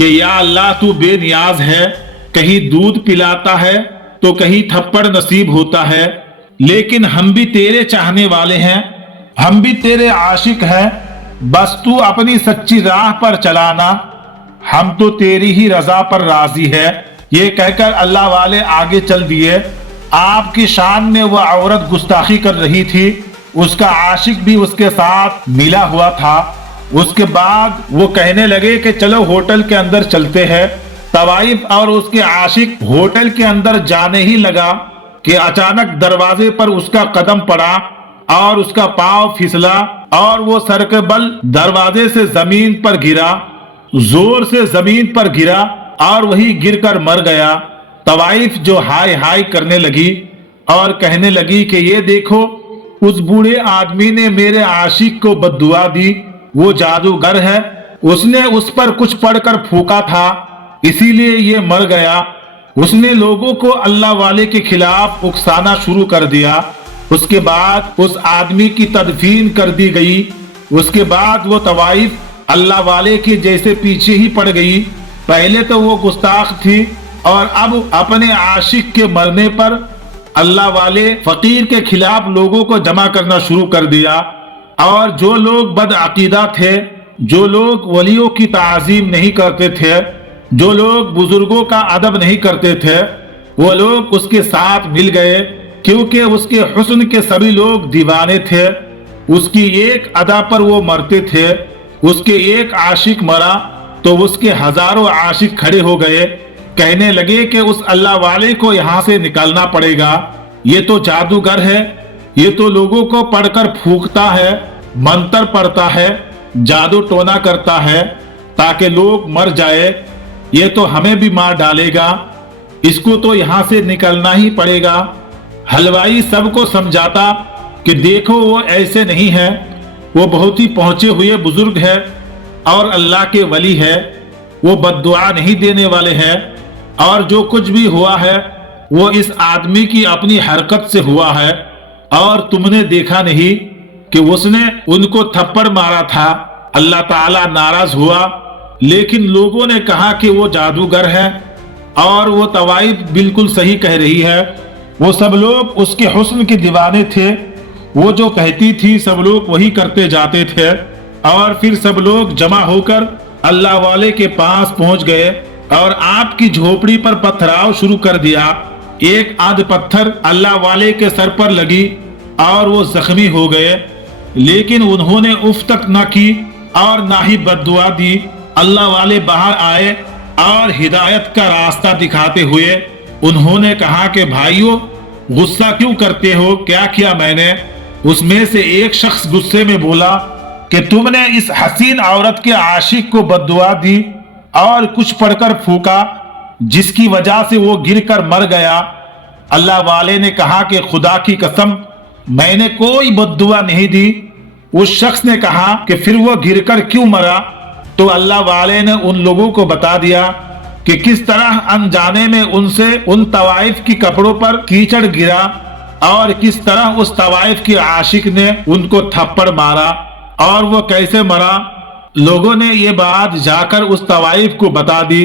کہ یا اللہ تو بے نیاز ہے، کہیں دودھ پلاتا ہے تو کہیں تھپڑ نصیب ہوتا ہے، لیکن ہم بھی تیرے چاہنے والے ہیں، ہم بھی تیرے عاشق ہیں، بس تو اپنی سچی راہ پر چلانا، ہم تو تیری ہی رضا پر راضی ہے۔ یہ کہہ کر اللہ والے آگے چل دیے۔ آپ کی شان میں وہ عورت گستاخی کر رہی تھی، اس کا عاشق بھی اس کے ساتھ ملا ہوا تھا۔ اس کے بعد وہ کہنے لگے کہ چلو ہوٹل کے اندر چلتے ہیں۔ طوائف اور اس کے عاشق ہوٹل کے اندر جانے ہی لگا کہ اچانک دروازے پر اس کا قدم پڑا اور اس کا پاؤں پھسلا اور وہ سر کے بل دروازے سے زمین پر گرا، زور سے زمین پر گرا اور وہی گر کر مر گیا۔ طوائف جو ہائے ہائے کرنے لگی اور کہنے لگی کہ یہ دیکھو، اس بوڑھے آدمی نے میرے عاشق کو بد دعا دی، وہ جادوگر ہے، اس نے اس پر کچھ پڑھ کر پھونکا تھا، اسی لیے یہ مر گیا۔ اس نے لوگوں کو اللہ والے کے خلاف اکسانا شروع کر دیا۔ اس کے بعد اس آدمی کی تدفین کر دی گئی۔ اس کے بعد وہ طوائف اللہ والے کے جیسے پیچھے ہی پڑ گئی۔ پہلے تو وہ گستاخ تھی اور اب اپنے عاشق کے مرنے پر اللہ والے فقیر کے خلاف لوگوں کو جمع کرنا شروع کر دیا، اور جو لوگ بد عقیدہ تھے، جو لوگ ولیوں کی تعظیم نہیں کرتے تھے، جو لوگ بزرگوں کا ادب نہیں کرتے تھے، وہ لوگ اس کے ساتھ مل گئے، کیونکہ اس کے حسن کے سبھی لوگ دیوانے تھے۔ اس کی ایک ادا پر وہ مرتے تھے۔ اس کے ایک عاشق مرا تو اس کے ہزاروں عاشق کھڑے ہو گئے، کہنے لگے کہ اس اللہ والے کو یہاں سے نکالنا پڑے گا، یہ تو جادوگر ہے، یہ تو لوگوں کو پڑھ کر پھونکتا ہے، منتر پڑھتا ہے، جادو ٹونا کرتا ہے تاکہ لوگ مر جائے، یہ تو ہمیں بھی مار ڈالے گا، اس کو تو یہاں سے نکلنا ہی پڑے گا۔ حلوائی سب کو سمجھاتا کہ دیکھو وہ ایسے نہیں ہے، وہ بہت ہی پہنچے ہوئے بزرگ ہے اور اللہ کے ولی ہے، وہ بد دعا نہیں دینے والے ہیں، اور جو کچھ بھی ہوا ہے وہ اس آدمی کی اپنی حرکت سے ہوا ہے، اور تم نے دیکھا نہیں کہ اس نے ان کو تھپڑ مارا تھا، اللہ تعالیٰ ناراض ہوا، لیکن لوگوں نے کہا کہ وہ جادوگر ہے، اور وہ طوائف بالکل صحیح کہہ رہی ہے، وہ سب لوگ اس کے حسن کے دیوانے تھے، وہ جو کہتی تھی سب لوگ وہی کرتے جاتے تھے، اور پھر سب لوگ جمع ہو کر اللہ والے کے پاس پہنچ گئے اور آپ کی جھوپڑی پر پتھراؤ شروع کر دیا۔ ایک آدھ پتھر اللہ والے کے سر پر لگی اور وہ زخمی ہو گئے، لیکن انہوں نے اف تک نہ کی اور نہ ہی بد دعا دی۔ اللہ والے باہر آئے اور ہدایت کا راستہ دکھاتے ہوئے انہوں نے کہا کہ بھائیو، غصہ کیوں کرتے ہو؟ کیا کیا میں نے؟ اس میں سے ایک شخص غصے میں بولا کہ تم نے اس حسین عورت کے عاشق کو بد دعا دی اور کچھ پڑھ کر پھونکا، جس کی وجہ سے وہ گر کر مر گیا۔ اللہ والے نے کہا کہ خدا کی قسم، میں نے کوئی بد دعا نہیں دی۔ اس شخص نے کہا کہ پھر وہ گر کر کیوں مرا؟ تو اللہ والے نے ان لوگوں کو بتا دیا کہ کس طرح انجانے میں ان سے ان طوائف کی کپڑوں پر کیچڑ گرا اور کس طرح اس طوائف کی عاشق نے ان کو تھپڑ مارا اور وہ کیسے مرا۔ لوگوں نے یہ بات جا کر اس طوائف کو بتا دی۔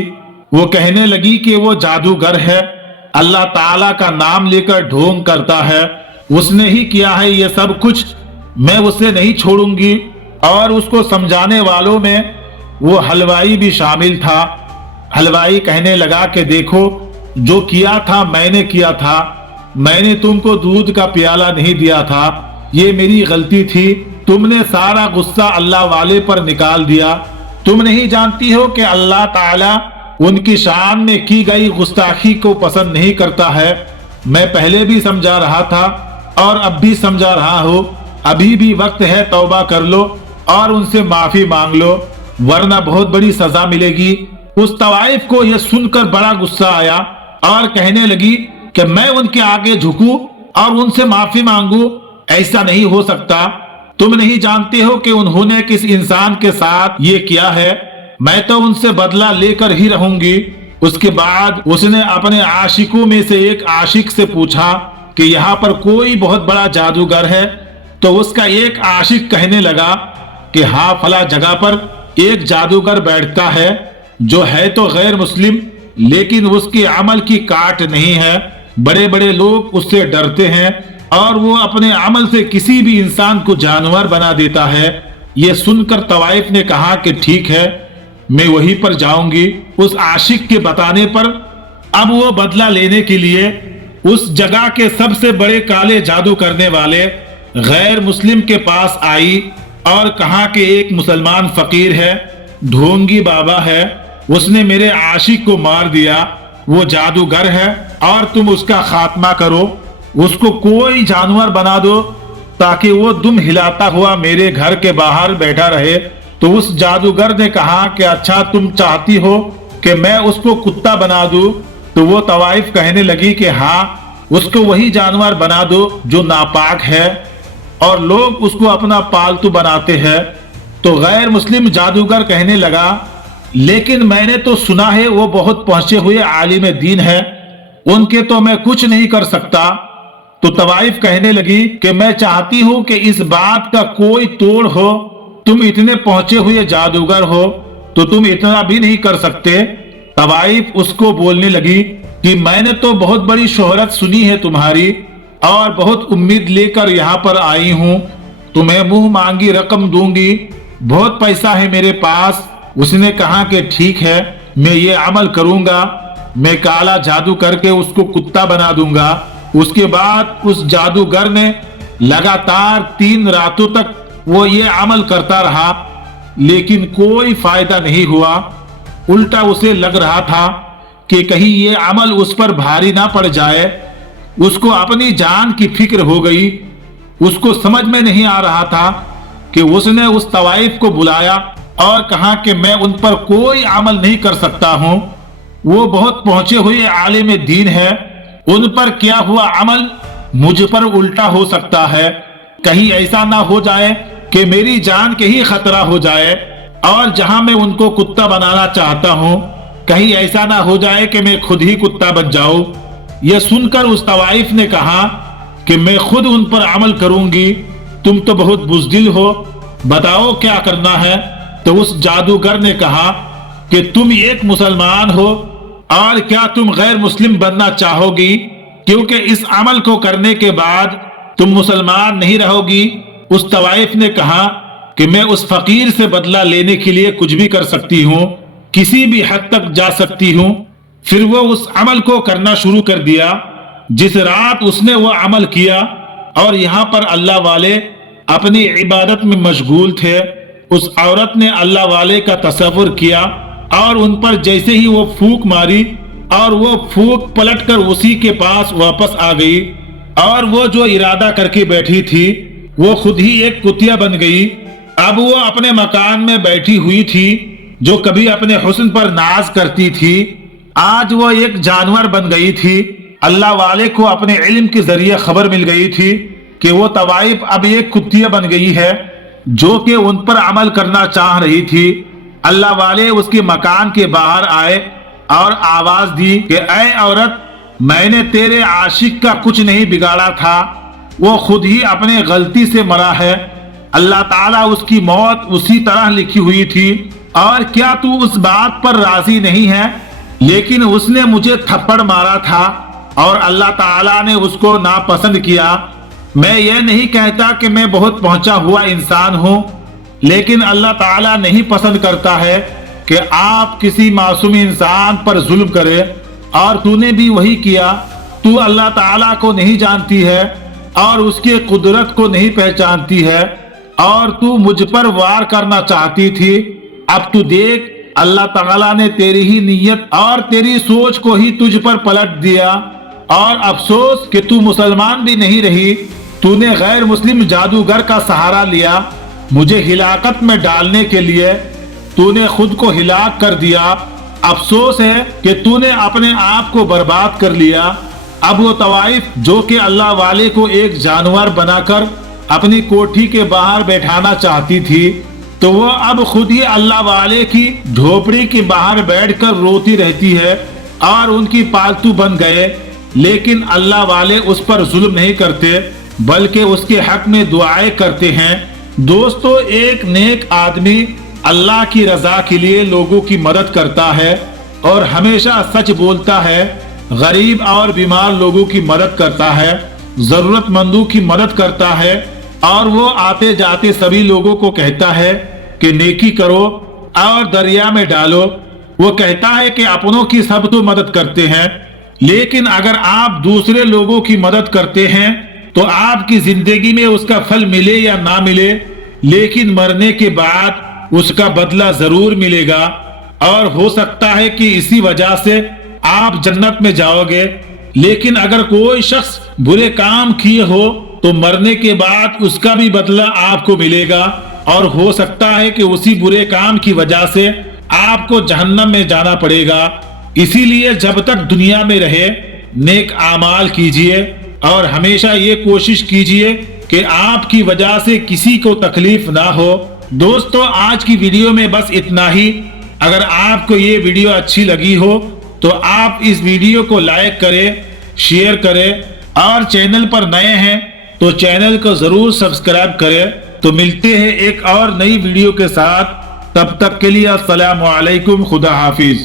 وہ کہنے لگی کہ وہ جادوگر ہے، اللہ تعالیٰ کا نام لے کر ڈھونگ کرتا ہے، اس نے ہی کیا ہے یہ سب کچھ، میں اسے نہیں چھوڑوں گی۔ اور اس کو سمجھانے والوں میں وہ حلوائی بھی شامل تھا۔ حلوائی کہنے لگا کہ دیکھو، جو کیا تھا میں نے کیا تھا، میں نے تم کو دودھ کا پیالہ نہیں دیا تھا، یہ میری غلطی تھی، تم نے سارا غصہ اللہ والے پر نکال دیا۔ تم نہیں جانتی ہو کہ اللہ تعالیٰ ان کی شان میں کی گئی گستاخی کو پسند نہیں کرتا ہے۔ میں پہلے بھی سمجھا رہا تھا اور اب بھی سمجھا رہا ہوں، ابھی بھی وقت ہے، توبہ کر لو اور ان سے معافی مانگ لو، ورنہ بہت بڑی سزا ملے گی۔ اس طوائف کو یہ سن کر بڑا غصہ آیا اور کہنے لگی کہ میں ان کے آگے جھکوں اور ان سے معافی مانگوں، ایسا نہیں ہو سکتا۔ تم نہیں جانتے ہو کہ انہوں نے کس انسان کے ساتھ یہ کیا ہے، میں تو ان سے بدلہ لے کر ہی رہوں گی۔ اس کے بعد اس نے اپنے عاشقوں میں سے ایک عاشق سے پوچھا کہ یہاں پر کوئی بہت بڑا جادوگر ہے؟ تو اس کا ایک عاشق کہنے لگا کہ ہاں، فلاں جگہ پر ایک جادوگر بیٹھتا ہے، جو ہے تو غیر مسلم لیکن اس کے عمل کی کاٹ نہیں ہے۔ بڑے بڑے لوگ اس سے ڈرتے ہیں اور وہ اپنے عمل سے کسی بھی انسان کو جانور بنا دیتا ہے۔ یہ سن کر طوائف نے کہا کہ ٹھیک ہے، میں وہیں پر جاؤں گی۔ اس عاشق کے بتانے پر اب وہ بدلہ لینے کے لیے اس جگہ کے سب سے بڑے کالے جادو کرنے والے غیر مسلم کے پاس آئی اور کہا کہ ایک مسلمان فقیر ہے، ڈھونگی بابا ہے، اس نے میرے عاشق کو مار دیا، وہ جادوگر ہے اور تم اس کا خاتمہ کرو، اس کو کوئی جانور بنا دو تاکہ وہ دم ہلاتا ہوا میرے گھر کے باہر بیٹھا رہے۔ تو اس جادوگر نے کہا کہ اچھا تم چاہتی ہو کہ میں اس کو کتا بنا دوں؟ تو وہ طوائف کہنے لگی کہ ہاں، اس کو وہی جانور بنا دو جو ناپاک ہے اور لوگ اس کو اپنا پالتو بناتے ہیں۔ تو غیر مسلم جادوگر کہنے لگا لیکن میں نے تو سنا ہے وہ بہت پہنچے ہوئے عالم دین ہے، ان کے تو میں کچھ نہیں کر سکتا۔ تو طوائف کہنے لگی کہ میں چاہتی ہوں کہ اس بات کا کوئی توڑ ہو، تم اتنے پہنچے ہوئے جادوگر ہو تو تم اتنا بھی نہیں کر سکتے۔ طوائف اس کو بولنے لگی کہ میں نے تو بہت بڑی شہرت سنی ہے تمہاری اور بہت امید لے کر یہاں پر آئی ہوں، تمہیں منہ مانگی رقم دوں گی، بہت پیسہ ہے میرے پاس۔ اس نے کہا کہ ٹھیک ہے، میں یہ عمل کروں گا، میں کالا جادو کر کے اس کو کتا بنا دوں گا۔ اس کے بعد اس جادوگر نے لگاتار 3 راتوں تک وہ یہ عمل کرتا رہا لیکن کوئی فائدہ نہیں ہوا۔ الٹا اسے لگ رہا تھا کہ کہیں یہ عمل اس پر بھاری نہ پڑ جائے۔ اس کو اپنی جان کی فکر ہو گئی۔ اس کو سمجھ میں نہیں آ رہا تھا کہ اس نے اس طوائف کو بلایا اور کہا کہ میں ان پر کوئی عمل نہیں کر سکتا ہوں، وہ بہت پہنچے ہوئے عالم دین ہے، ان پر کیا ہوا عمل مجھ پر الٹا ہو سکتا ہے، کہیں ایسا نہ ہو جائے کہ میری جان کے ہی خطرہ ہو جائے، اور جہاں میں ان کو کتا بنانا چاہتا ہوں کہیں ایسا نہ ہو جائے کہ میں خود ہی کتا بن جاؤں۔ یہ سن کر اس طوائف نے کہا کہ میں خود ان پر عمل کروں گی، تم تو بہت بزدل ہو، بتاؤ کیا کرنا ہے۔ تو اس جادوگر نے کہا کہ تم ایک مسلمان ہو اور کیا تم غیر مسلم بننا چاہو گی؟ کیونکہ اس عمل کو کرنے کے بعد تم مسلمان نہیں رہو گی۔ اس طوائف نے کہا کہ میں اس فقیر سے بدلہ لینے کے لیے کچھ بھی کر سکتی ہوں، کسی بھی حد تک جا سکتی ہوں۔ پھر وہ اس عمل کو کرنا شروع کر دیا جس رات اس نے وہ عمل کیا، اور یہاں پر اللہ والے اپنی عبادت میں مشغول تھے۔ اس عورت نے اللہ والے کا تصور کیا اور ان پر جیسے ہی وہ پھونک ماری اور وہ پھونک پلٹ کر اسی کے پاس واپس آ گئی، اور وہ جو ارادہ کر کے بیٹھی تھی وہ خود ہی ایک کتیا بن گئی۔ اب وہ اپنے مکان میں بیٹھی ہوئی تھی جو کبھی اپنے حسن پر ناز کرتی تھی، آج وہ ایک جانور بن گئی تھی۔ اللہ والے کو اپنے علم کے ذریعے خبر مل گئی تھی کہ وہ طوائف اب ایک کتیا بن گئی ہے جو کہ ان پر عمل کرنا چاہ رہی تھی۔ اللہ والے اس کے مکان کے باہر آئے اور آواز دی کہ اے عورت، میں نے تیرے عاشق کا کچھ نہیں بگاڑا تھا، وہ خود ہی اپنے غلطی سے مرا ہے، اللہ تعالیٰ اس کی موت اسی طرح لکھی ہوئی تھی، اور کیا تو اس بات پر راضی نہیں ہے؟ لیکن اس نے مجھے تھپڑ مارا تھا اور اللہ تعالیٰ نے اس کو ناپسند کیا۔ میں یہ نہیں کہتا کہ میں بہت پہنچا ہوا انسان ہوں، لیکن اللہ تعالیٰ نہیں پسند کرتا ہے کہ آپ کسی معصوم انسان پر ظلم کرے، اور تو نے بھی وہی کیا۔ تو اللہ تعالیٰ کو نہیں جانتی ہے اور اس کی قدرت کو نہیں پہچانتی ہے، اور تو مجھ پر وار کرنا چاہتی تھی۔ اب تو دیکھ، اللہ تعالیٰ نے تیری ہی نیت اور تیری سوچ کو ہی تجھ پر پلٹ دیا، اور افسوس کہ تو مسلمان بھی نہیں رہی، تو نے غیر مسلم جادوگر کا سہارا لیا مجھے ہلاکت میں ڈالنے کے لیے، تو نے خود کو ہلاک کر دیا۔ افسوس ہے کہ تو نے اپنے آپ کو برباد کر لیا۔ اب وہ طوائف جو کہ اللہ والے کو ایک جانور بنا کر اپنی کوٹھی کے باہر بیٹھانا چاہتی تھی، تو وہ اب خود ہی اللہ والے کی جھوپڑی کے باہر بیٹھ کر روتی رہتی ہے اور ان کی پالتو بن گئے، لیکن اللہ والے اس پر ظلم نہیں کرتے بلکہ اس کے حق میں دعائیں کرتے ہیں۔ دوستو، ایک نیک آدمی اللہ کی رضا کے لیے لوگوں کی مدد کرتا ہے اور ہمیشہ سچ بولتا ہے، غریب اور بیمار لوگوں کی مدد کرتا ہے، ضرورت مندوں کی مدد کرتا ہے، اور وہ آتے جاتے سبھی لوگوں کو کہتا ہے کہ نیکی کرو اور دریا میں ڈالو۔ وہ کہتا ہے کہ اپنوں کی سب تو مدد کرتے ہیں، لیکن اگر آپ دوسرے لوگوں کی مدد کرتے ہیں تو آپ کی زندگی میں اس کا پھل ملے یا نہ ملے، لیکن مرنے کے بعد اس کا بدلہ ضرور ملے گا، اور ہو سکتا ہے کہ اسی وجہ سے آپ جنت میں جاؤ گے۔ لیکن اگر کوئی شخص برے کام کیے ہو تو مرنے کے بعد اس کا بھی بدلہ آپ کو ملے گا، اور ہو سکتا ہے کہ اسی برے کام کی وجہ سے آپ کو جہنم میں جانا پڑے گا۔ اسی لیے جب تک دنیا میں رہے نیک اعمال کیجئے اور ہمیشہ یہ کوشش کیجئے کہ آپ کی وجہ سے کسی کو تکلیف نہ ہو۔ دوستو، آج کی ویڈیو میں بس اتنا ہی۔ اگر آپ کو یہ ویڈیو اچھی لگی ہو تو آپ اس ویڈیو کو لائک کریں، شیئر کریں، اور چینل پر نئے ہیں تو چینل کو ضرور سبسکرائب کریں۔ تو ملتے ہیں ایک اور نئی ویڈیو کے ساتھ، تب تک کے لیے السلام علیکم، خدا حافظ۔